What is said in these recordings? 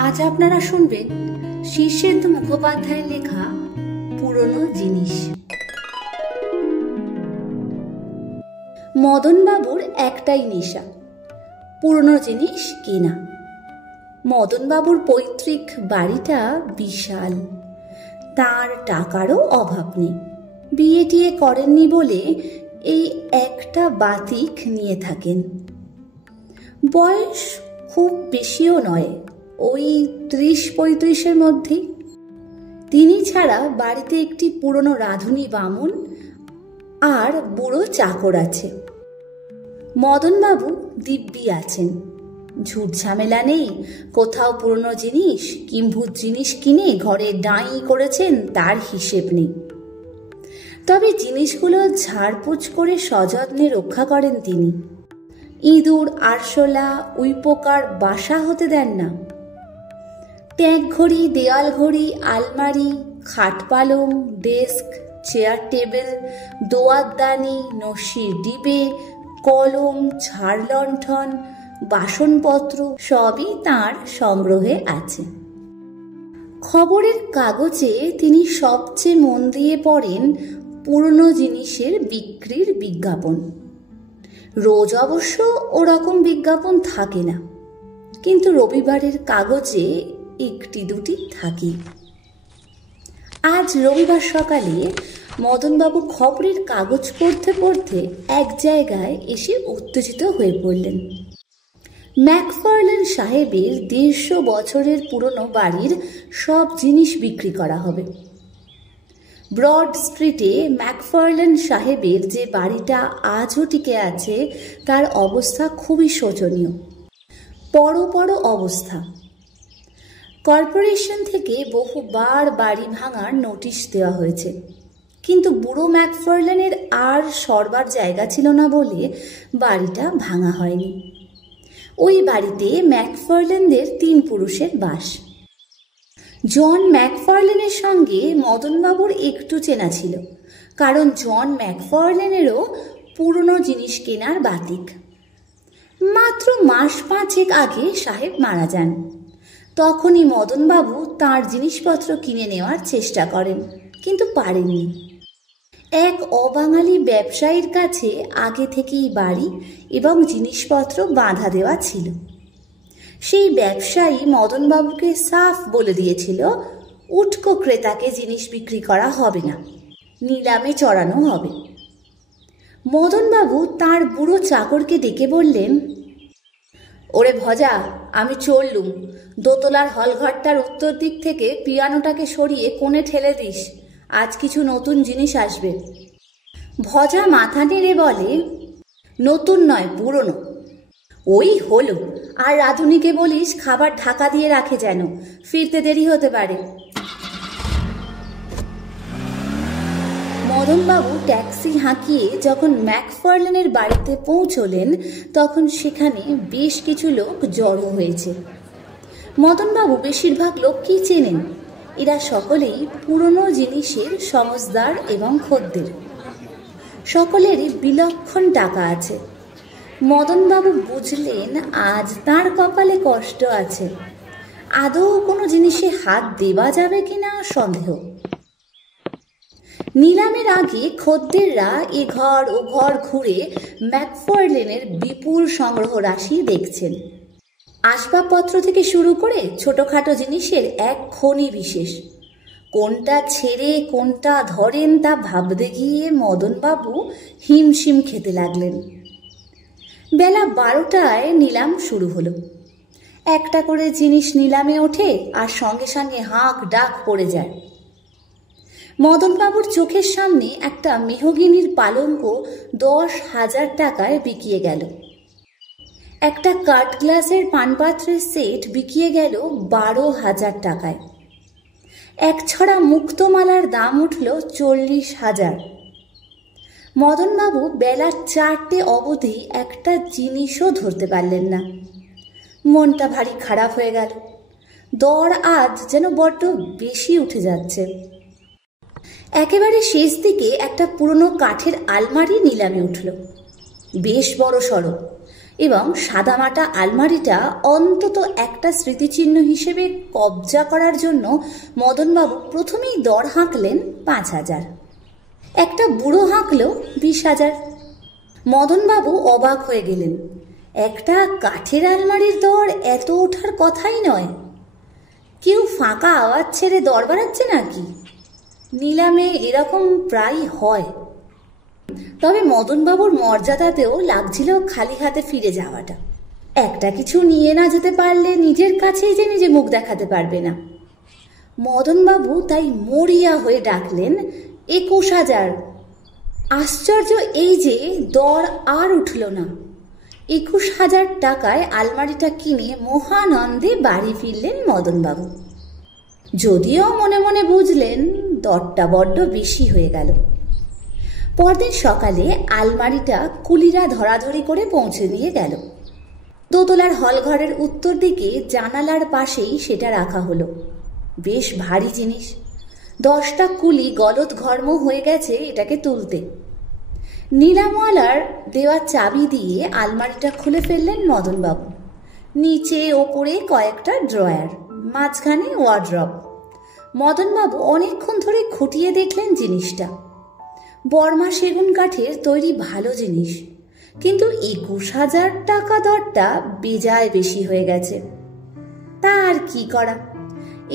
আজ আপনারা শুনবেন শীর্ষেন্দু মুখোপাধ্যায়ের লেখা পুরনো জিনিস। মদনবাবুর একটাই নেশা, পুরনো জিনিস কেনা। মদনবাবুর পৈতৃক বাড়িটা বিশাল, তার টাকারও অভাব নেই। বিয়ে টিয়ে করেননি বলে এই একটা বাতিক নিয়ে থাকেন। বয়স খুব বেশিও নয়, ওই ৩০-৩৫-এর মধ্যেই। তিনি ছাড়া বাড়িতে একটি পুরনো রাঁধুনি বামুন আর বুড়ো চাকর আছে। মদনবাবু দিব্যি আছেন, ঝুট ঝামেলা নেই। কোথাও পুরনো জিনিস কিম্ভূত জিনিস কিনে ঘরে ডাঁই করেছেন তার হিসেব নেই। তবে জিনিসগুলো ঝাড়পোছ করে সযত্নে রক্ষা করেন তিনি। ইঁদুর, আরশোলা, উইপোকার বাসা হতে দেন না। ট্যাঙ্ক ঘড়ি, দেওয়াল ঘড়ি, আলমারি, খাট পালং, ডেস্ক, চেয়ার টেবিল, দোয়াতদানি, নস্যির ডিবে, কলম, ঝাড় লণ্ঠন, বাসনপত্র সবই তাঁর সংগ্রহে আছে। খবরের কাগজে তিনি সবচেয়ে মন দিয়ে পড়েন পুরনো জিনিসের বিক্রির বিজ্ঞাপন। রোজ অবশ্য ওরকম বিজ্ঞাপন থাকে না, কিন্তু রবিবারের কাগজে একটি দুটি থাকে। আজ রবিবার সকালে মদনবাবু খবরের কাগজ পড়তে পড়তে এক জায়গায় এসে উত্তেজিত হয়ে পড়লেন। ম্যাকফার্লেন সাহেবের ১৫০ বছরের পুরনো বাড়ির সব জিনিস বিক্রি করা হবে। ব্রড স্ট্রিটে ম্যাকফার্লেন সাহেবের যে বাড়িটা আজও টিকে আছে তার অবস্থা খুবই শোচনীয়, পড়ো অবস্থা। কর্পোরেশন থেকে বহুবার বাড়ি ভাঙার নোটিশ দেওয়া হয়েছে, কিন্তু বুড়ো ম্যাকফার্লেনের আর সরবার জায়গা ছিল না বলে বাড়িটা ভাঙা হয়নি। ওই বাড়িতে ম্যাকফার্লেনদের ৩ পুরুষের বাস। জন ম্যাকফার্লেনের সঙ্গে মদনবাবুর একটু চেনা ছিল, কারণ জন ম্যাকফার্লেনেরও পুরনো জিনিস কেনার বাতিক। মাত্র মাস ৫ আগে সাহেব মারা যান। তখনই মদনবাবু তাঁর জিনিসপত্র কিনে নেওয়ার চেষ্টা করেন, কিন্তু পারেননি। এক অবাঙালি ব্যবসায়ীর কাছে আগে থেকেই বাড়ি এবং জিনিসপত্র বাঁধা দেওয়া ছিল। সেই ব্যবসায়ী মদনবাবুকে সাফ বলে দিয়েছিল, উটকো ক্রেতাকে জিনিস বিক্রি করা হবে না, নিলামে চড়ানো হবে। মদনবাবু তাঁর বুড়ো চাকরকে ডেকে বললেন, ওরে ভজা, আমি চললুম। দোতলার হলঘরটার উত্তর দিক থেকে পিয়ানোটাকে সরিয়ে কোণে ঠেলে দিস, আজ কিছু নতুন জিনিস আসবে। ভজা মাথা নেড়ে বলে, নতুন নয়, পুরনো। ওই হলো, আর রাঁধুনিকে বলিস খাবার ঢাকা দিয়ে রাখে যেন, ফিরতে দেরি হতে পারে। মদনবাবু ট্যাক্সি হাঁকিয়ে যখন ম্যাকফার্লেনের বাড়িতে পৌঁছলেন তখন সেখানে বেশ কিছু লোক জড়ো হয়েছে। মদনবাবু বেশিরভাগ লোককেই চেনেন, এরা সকলেই পুরনো জিনিসের সমজদার এবং খদ্দের। সকলেরই বিলক্ষণ টাকা আছে। মদনবাবু বুঝলেন আজ তাঁর কপালে কষ্ট আছে। আদৌ কোনো জিনিসে হাত দেওয়া যাবে কিনা সন্দেহ। নিলামের আগে খদ্দেররা এ ঘর ও ঘর ঘুরে ম্যাকফার্লেনের বিপুল সংগ্রহ রাশি দেখছেন। আসবাবপত্র থেকে শুরু করে ছোটখাটো জিনিসের এক খনি বিশেষ। কোনটা ছেড়ে কোনটা ধরেন তা ভাবতে গিয়ে মদনবাবু হিমশিম খেতে লাগলেন। বেলা ১২টায় নিলাম শুরু হলো। একটা করে জিনিস নিলামে ওঠে আর সঙ্গে সঙ্গে হাঁক ডাক পড়ে যায়। মদনবাবুর চোখের সামনে একটা মেহগিনির পালঙ্ক ১০,০০০ টাকায় বিকিয়ে গেল। একটা কাঠ গ্লাসের পানপাত্রের সেট বিকিয়ে গেল ১২,০০০ টাকায়। এক ছড়া মুক্তমালার দাম উঠল ৪০,০০০। মদনবাবু বেলা ৪টে অবধি একটা জিনিসও ধরতে পারলেন না। মনটা ভারী খারাপ হয়ে গেল। দর আজ যেন বড্ড বেশি উঠে যাচ্ছে। একেবারে শেষ দিকে একটা পুরনো কাঠের আলমারি নিলামে উঠল, বেশ বড় সড়ো এবং সাদামাটা আলমারিটা অন্তত একটা স্মৃতিচিহ্ন হিসেবে কবজা করার জন্য মদনবাবু প্রথমেই দর হাঁকলেন 5,000। একটা বুড়ো হাঁকল 20,000। মদনবাবু অবাক হয়ে গেলেন। একটা কাঠের আলমারির দর এত ওঠার কথাই নয়। কেউ ফাঁকা আওয়াজ ছেড়ে দর বাড়াচ্ছে নাকি? নিলামে এরকম প্রায় হয়। তবে মদনবাবুর মর্যাদাতেও লাগছিল খালি হাতে ফিরে যাওয়াটা। একটা কিছু নিয়ে না যেতে পারলে নিজের কাছেই যে নিজে মুখ দেখাতে পারবে না। মদনবাবু তাই মরিয়া হয়ে ডাকলেন 21,000। আশ্চর্য এই যে দর আর উঠল না। 21,000 টাকায় আলমারিটা কিনে মহানন্দে বাড়ি ফিরলেন মদনবাবু। যদিও মনে মনে বুঝলেন দরটা বড্ড বেশি হয়ে গেল। পরদিন সকালে আলমারিটা কুলিরা ধরাধরি করে পৌঁছে দিয়ে গেল। দোতলার হলঘরের উত্তর দিকে জানালার পাশেই সেটা রাখা হলো। বেশ ভারী জিনিস। 10টা কুলি গলদ ঘর্ম হয়ে গেছে এটাকে তুলতে। নিলামওয়ালার দেওয়া চাবি দিয়ে আলমারিটা খুলে ফেললেন মদনবাবু। নিচে ওপরে কয়েকটা ড্রয়ার, মাঝখানে ওয়ার্ড্রব। মদনবাবু অনেকক্ষণ ধরে খুঁটিয়ে দেখলেন জিনিসটা। বর্মা সেগুন কাঠের তৈরি ভালো জিনিস, কিন্তু 21,000 টাকা দরটা বেজায় বেশি হয়ে গেছে। তা আর কি করা,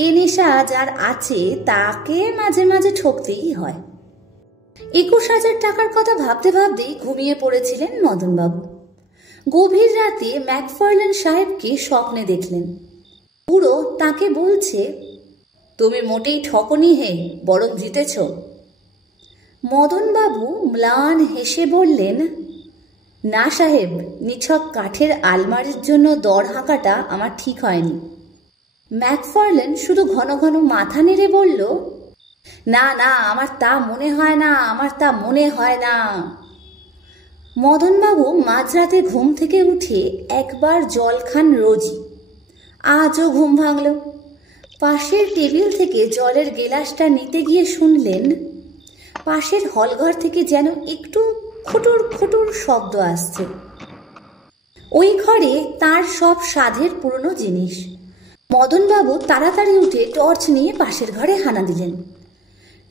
এ নেশা যার আছে তাকে মাঝে মাঝে ঠকতেই হয়। 21,000 টাকার কথা ভাবতে ভাবতেই ঘুমিয়ে পড়েছিলেন মদনবাবু। গভীর রাতে ম্যাকফার্লেন সাহেবকে স্বপ্নে দেখলেন। বুড়ো তাকে বলছে, তুমি মোটেই ঠকনি হে, বরং জিতেছ। মদনবাবু ম্লান হেসে বললেন, না সাহেব, নিছক কাঠের আলমারির জন্য দর হাঁকাটা আমার ঠিক হয়নি। ম্যাকফার্লেন শুধু ঘন ঘন মাথা নেড়ে বলল, না না, আমার তা মনে হয় না, আমার তা মনে হয় না। মদনবাবু মাঝরাতে ঘুম থেকে উঠে একবার জল খান রোজই। আজও ঘুম ভাঙল। পাশের টেবিল থেকে জলের গেলাসটা নিতে গিয়ে শুনলেন পাশের হলঘর থেকে যেন একটু খুটুর খুটুর শব্দ আসছে। ওই ঘরে তার সব সাধের পুরনো জিনিস। মদনবাবু তাড়াতাড়ি উঠে টর্চ নিয়ে পাশের ঘরে হানা দিলেন।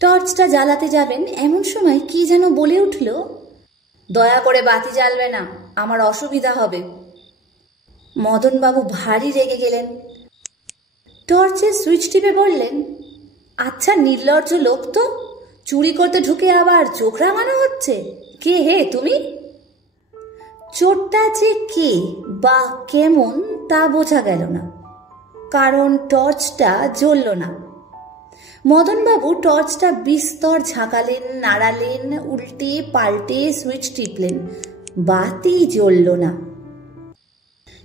টর্চটা জ্বালাতে যাবেন এমন সময় কি যেন বলে উঠল, দয়া করে বাতি জ্বালবে না, আমার অসুবিধা হবে। মদনবাবু ভারী রেগে গেলেন। টর্চের সুইচ টিপে বললেন, আচ্ছা নির্লজ্জ লোক তো, চুরি করতে ঢুকে আবার চোখ রাঙানো হচ্ছে। কে হে তুমি? চোরটা যে কে বা কেমন তা বোঝা গেল না, কারণ টর্চটা জ্বলল না। মদনবাবু টর্চটা বিস্তর ঝাঁকালেন, নাড়ালেন, উল্টে পাল্টে সুইচ টিপলেন, বাতি জ্বলল না।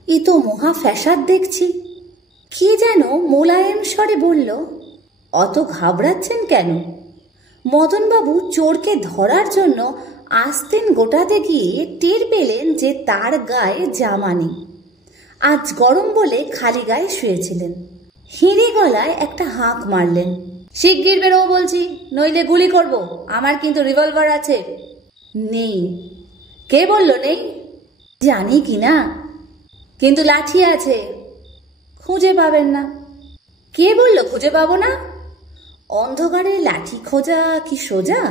এ তো মহা ফ্যাসাদ দেখছি। কে যেন মোলায়েম স্বরে বলল, অত ঘাবড়াচ্ছেন কেন? মদনবাবু চোরকে ধরার জন্য আস্তেন গোটাতে গিয়ে টের পেলেন যে তার গায়ে জামা নেই। আজ গরম বলে খালি গায়ে শুয়েছিলেন। হিঁড়ে গলায় একটা হাঁক মারলেন, শিগগির বেরো বলছি, নইলে গুলি করব, আমার কিন্তু রিভলভার আছে। নেই। কে বলল নেই? জানি কি না, কিন্তু লাঠি আছে। খুঁজে পাবেন না। কে বলল খুঁজে পাবো না? অন্ধকারে লাঠি খোঁজা কি সোজা?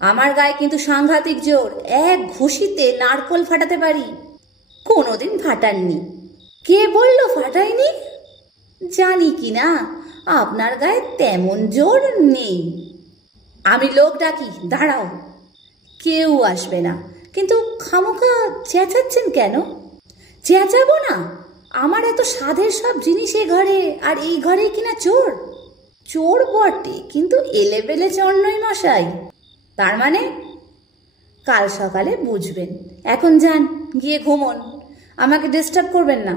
আমার গায়ে কিন্তু সাংঘাতিক জোর, এক ঘুষিতে নারকোল ফাটাতে পারি। কোনোদিন ফাটাননি। কে বলল ফাটাইনি? জানি কি না, আপনার গায়ে তেমন জোর নেই। আমি লোক ডাকি, দাঁড়াও। কেউ আসবে না, কিন্তু খামোখা চেঁচাচ্ছেন কেন? চেঁচাবো না? আমার এত সাধের সব জিনিস এ ঘরে, আর এই ঘরে কিনা চোর। চোর বটে, কিন্তু এলেবেলে চোর নই মশাই। তার মানে? কাল সকালে বুঝবেন। এখন যান, গিয়ে ঘুমোন, আমাকে ডিস্টার্ব করবেন না।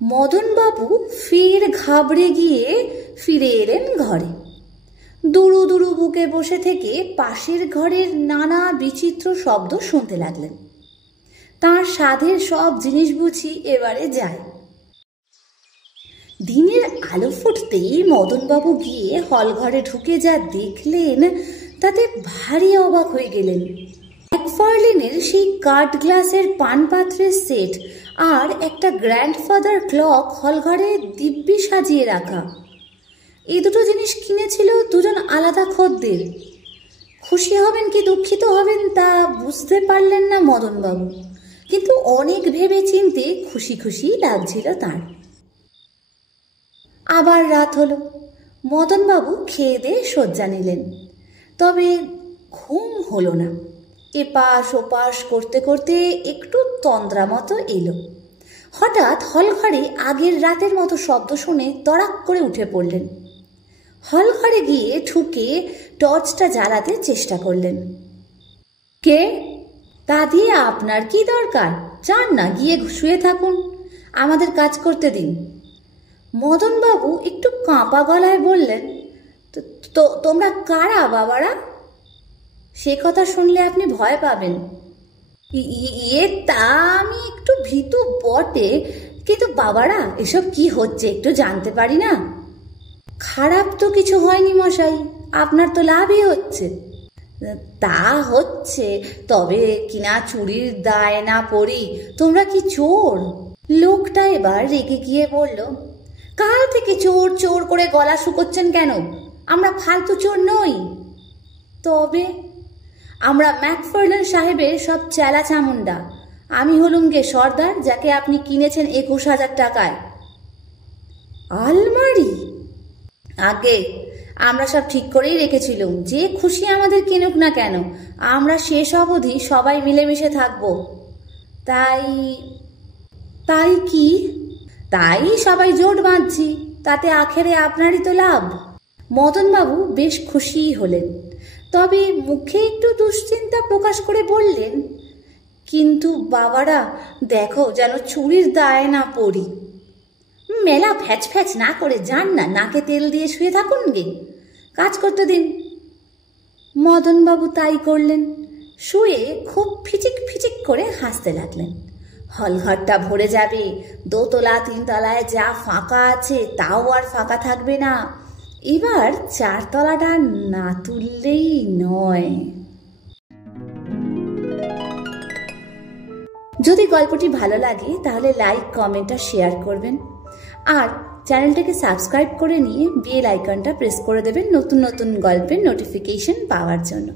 মদনবাবু ফের ঘাবড়ে গিয়ে ফিরে এলেন ঘরে। দুরু দুরু বুকে বসে থেকে পাশের ঘরের নানা বিচিত্র শব্দ শুনতে লাগলেন। তার সাধের সব জিনিস বুঝি এবারে যায়। দিনের আলো ফুটতেই মদনবাবু গিয়ে হলঘরে ঢুকে যা দেখলেন তাতে ভারী অবাক হয়ে গেলেন। এক ম্যাকফার্লিনের সেই কাঠ গ্লাসের পানপাত্রের সেট আর একটা গ্র্যান্ডফাদার ক্লক হলঘরে দিব্যি সাজিয়ে রাখা। এই দুটো জিনিস কিনেছিল দুজন আলাদা খদ্দের। খুশি হবেন কি দুঃখিত হবেন তা বুঝতে পারলেন না মদনবাবু, কিন্তু অনেক ভেবে চিনতে খুশি খুশি লাগছিল তার। আবার রাত হলো। মদনবাবু খেয়ে দিয়ে শয্যা নিলেন, তবে ঘুম হলো না। এপাশ ওপাশ করতে করতে একটু তন্দ্রা মতো এলো। হঠাৎ হলঘরে আগের রাতের মতো শব্দ শুনে তড়াক করে উঠে পড়লেন। হলঘরে গিয়ে ঠুকে টর্চটা জ্বালাতে চেষ্টা করলেন। কে? তা দিয়ে আপনার কি দরকার? যান না, গিয়ে শুয়ে থাকুন, আমাদের কাজ করতে দিন। মদনবাবু একটু কাঁপা গলায় বললেন, তো তোমরা কারা বাবারা? সে কথা শুনলে আপনি ভয় পাবেন। তা আমি একটু ভীতু বটে, কিন্তু বাবারা এসব কি হচ্ছে একটু জানতে পারি না? খারাপ তো কিছু হয়নি মশাই, আপনার তো লাভই হচ্ছে। তা হচ্ছে, তবে কিনা চুরির দায় না পড়ি তোমরা কি চোর? লোকটা এবার রেগে গিয়ে বলল, কাল থেকে চোর চোর করে গলা শুকোচ্ছেন কেন? আমরা ফালতু চোর নই। তবে আমরা ম্যাকফার্লেন সাহেবের সব চেলা চামুন্ডা। আমি হলুম গে সর্দার, যাকে আপনি কিনেছেন 21,000 টাকায়। আলমারি? আগে আমরা সব ঠিক করেই রেখেছিলুম, যে খুশি আমাদের কিনুক না কেন আমরা শেষ অবধি সবাই মিলেমিশে থাকব। তাই কি? তাই সবাই জোট বাঁধছি, তাতে আখেরে আপনারই তো লাভ। মদনবাবু বেশ খুশিই হলেন, তবে মুখে একটু দুশ্চিন্তা প্রকাশ করে বললেন, কিন্তু বাবারা দেখো যেন চুরির দায় না পড়ি। মেলা ফ্যাচ ফ্যাচ না করে যান না, নাকে তেল দিয়ে শুয়ে থাকুন গে, কাজ করতে দিন। মদনবাবু তাই করলেন। শুয়ে খুব ফিচিক ফিচিক করে হাসতে লাগলেন। হলঘরটা ভরে যাবে, দোতলা তিনতলায় যা ফাঁকা আছে তাও আর ফাঁকা থাকবে না। এবার 4 তলাটা না তুললেই নয়। যদি গল্পটি ভালো লাগে তাহলে লাইক, কমেন্ট আর শেয়ার করবেন, আর চ্যানেলটাকে সাবস্ক্রাইব করে নিয়ে বেল আইকনটা প্রেস করে দেবেন নতুন নতুন গল্পের নোটিফিকেশন পাওয়ার জন্য।